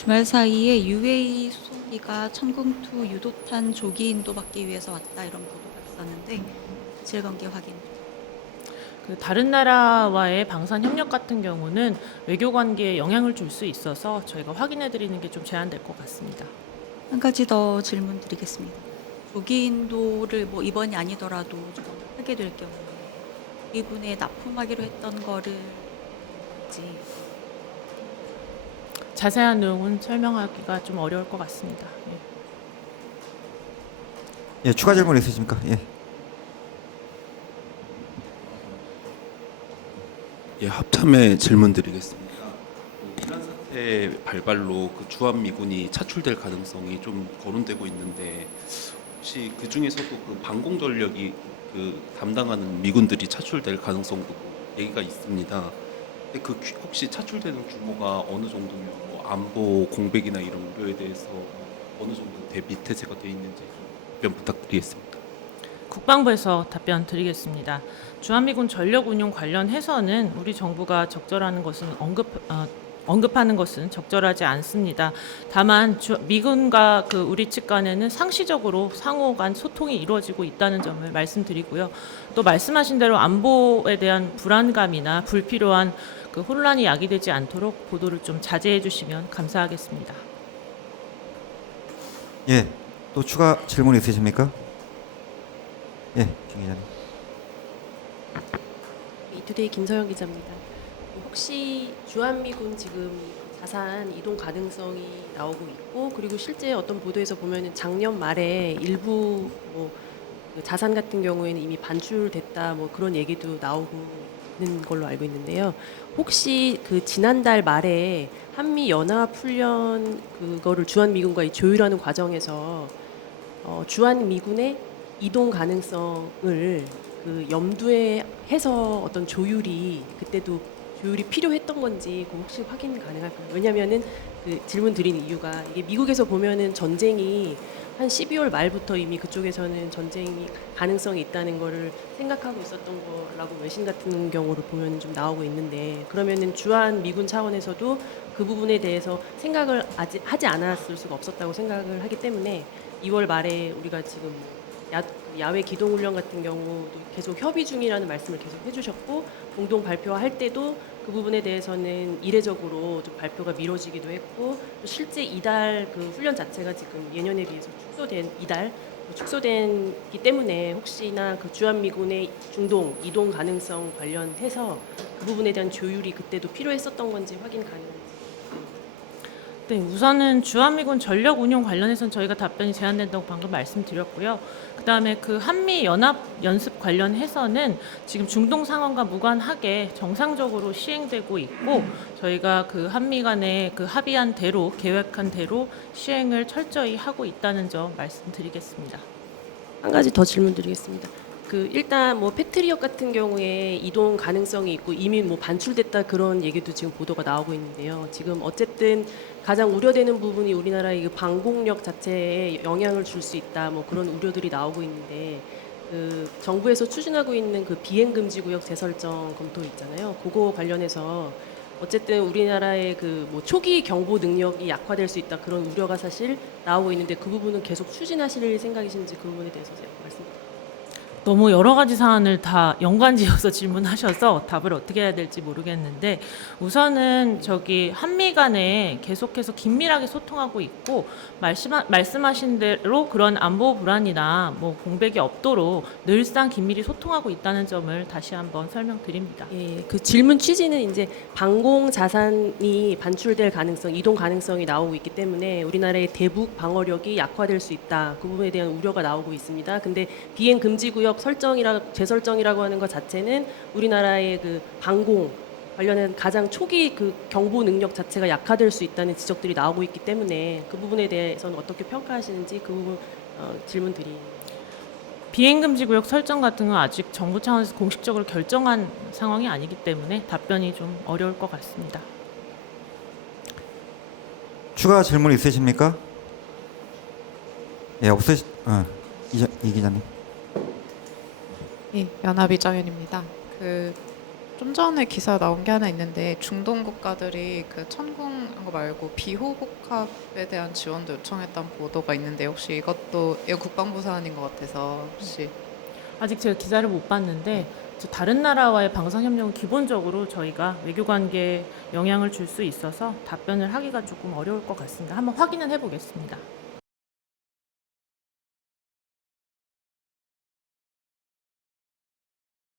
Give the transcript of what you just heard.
주말 사이에 UAE 수송기가 천궁2 유도탄 조기 인도받기 위해서 왔다 이런 보도가 있었는데 사실관계 확인 그 다른 나라와의 방산 협력 같은 경우는 외교 관계에 영향을 줄 수 있어서 저희가 확인해 드리는 게 좀 제한될 것 같습니다. 한 가지 더 질문 드리겠습니다. 조기 인도를 뭐 이번이 아니더라도 좀 하게 될 경우에 이분에 납품하기로 했던 거를 지 자세한 내용은 설명하기가 좀 어려울 것 같습니다. 예, 추가 질문 있으십니까? 예. 예, 합참에 질문드리겠습니다. 이란 사태 발발로 그 주한미군이 차출될 가능성이 좀 거론되고 있는데 혹시 그 중에서도 그 방공 전력이 그 담당하는 미군들이 차출될 가능성도 얘기가 있습니다. 근데 그 혹시 차출되는 규모가 어느 정도면 뭐 안보 공백이나 이런 우려에 대해서 어느 정도 대비 태세가 돼 있는지 좀 답변 부탁드리겠습니다. 국방부에서 답변 드리겠습니다. 주한미군 전력 운용 관련해서는 우리 정부가 적절하는 것은 언급하는 것은 적절하지 않습니다. 다만 미군과 그 우리 측 간에는 상시적으로 상호 간 소통이 이루어지고 있다는 점을 말씀드리고요. 또 말씀하신 대로 안보에 대한 불안감이나 불필요한 그 혼란이 야기되지 않도록 보도를 좀 자제해 주시면 감사하겠습니다. 예. 또 추가 질문 있으십니까? 예, 김 기자님. 이투데이 김서영 기자입니다. 혹시 주한미군 지금 자산 이동 가능성이 나오고 있고, 그리고 실제 어떤 보도에서 보면은 작년 말에 일부 그 자산 같은 경우에는 이미 반출됐다 뭐 그런 얘기도 나오고 있는 걸로 알고 있는데요. 혹시 그 지난달 말에 한미 연합 훈련 그거를 주한미군과 조율하는 과정에서 주한미군의 이동 가능성을 그 염두에 해서 어떤 조율이 그때도 조율이 필요했던 건지 그 혹시 확인 가능할까요? 왜냐하면은 그 질문 드린 이유가 이게 미국에서 보면은 전쟁이 한 12월 말부터 이미 그쪽에서는 전쟁이 가능성이 있다는 거를 생각하고 있었던 거라고 외신 같은 경우를 보면 좀 나오고 있는데, 그러면은 주한 미군 차원에서도 그 부분에 대해서 생각을 아직 하지 않았을 수가 없었다고 생각을 하기 때문에 2월 말에 우리가 지금 야외 기동훈련 같은 경우도 계속 협의 중이라는 말씀을 계속 해주셨고, 공동 발표할 때도 그 부분에 대해서는 이례적으로 좀 발표가 미뤄지기도 했고, 또 실제 이달 그 훈련 자체가 지금 예년에 비해서 축소된기 때문에 혹시나 그 주한미군의 중동 이동 가능성 관련해서 그 부분에 대한 조율이 그때도 필요했었던 건지 확인 가능한지. 네, 우선은 주한미군 전력 운용 관련해서는 저희가 답변이 제한된다고 방금 말씀드렸고요. 그다음에 그 한미 연합 연습 관련해서는 지금 중동 상황과 무관하게 정상적으로 시행되고 있고, 저희가 그 한미 간에 그 합의한 대로 계획한 대로 시행을 철저히 하고 있다는 점 말씀드리겠습니다. 한 가지 더 질문 드리겠습니다. 그 일단 뭐 패트리엇 같은 경우에 이동 가능성이 있고 이미 뭐 반출됐다 그런 얘기도 지금 보도가 나오고 있는데요. 지금 어쨌든 가장 우려되는 부분이 우리나라의 그 방공력 자체에 영향을 줄 수 있다 뭐 그런 우려들이 나오고 있는데, 그 정부에서 추진하고 있는 그 비행 금지 구역 재설정 검토 있잖아요. 그거 관련해서 어쨌든 우리나라의 그 뭐 초기 경보 능력이 약화될 수 있다 그런 우려가 사실 나오고 있는데, 그 부분은 계속 추진하실 생각이신지 그 부분에 대해서 말씀 부탁드립니다. 너무 여러 가지 사안을 다 연관지어서 질문하셔서 답을 어떻게 해야 될지 모르겠는데, 우선은 저기 한미 간에 계속해서 긴밀하게 소통하고 있고, 말씀하신 대로 그런 안보 불안이나 뭐 공백이 없도록 늘상 긴밀히 소통하고 있다는 점을 다시 한번 설명드립니다. 예, 그 질문 취지는 이제 방공 자산이 반출될 가능성, 이동 가능성이 나오고 있기 때문에 우리나라의 대북 방어력이 약화될 수 있다. 그 부분에 대한 우려가 나오고 있습니다. 근데 비행 금지 구역 재설정이라고 하는 것 자체는 우리나라의 그 방공 관련한 가장 초기 그 경보 능력 자체가 약화될 수 있다는 지적들이 나오고 있기 때문에 그 부분에 대해서는 어떻게 평가하시는지 그 부분 질문 드립니다. 비행금지 구역 설정 같은 건 아직 정부 차원에서 공식적으로 결정한 상황이 아니기 때문에 답변이 좀 어려울 것 같습니다. 추가 질문 있으십니까? 예, 이 기자님. 예, 연합이정현입니다. 그 좀 전에 기사 나온 게 하나 있는데 중동 국가들이 그 천공한 거 말고 비호복합에 대한 지원도 요청했다는 보도가 있는데 혹시 이거 국방부 사안인 것 같아서 혹시 아직 제가 기사를 못 봤는데 다른 나라와의 방산 협력은 기본적으로 저희가 외교 관계에 영향을 줄 수 있어서 답변을 하기가 조금 어려울 것 같습니다. 한번 확인은 해보겠습니다.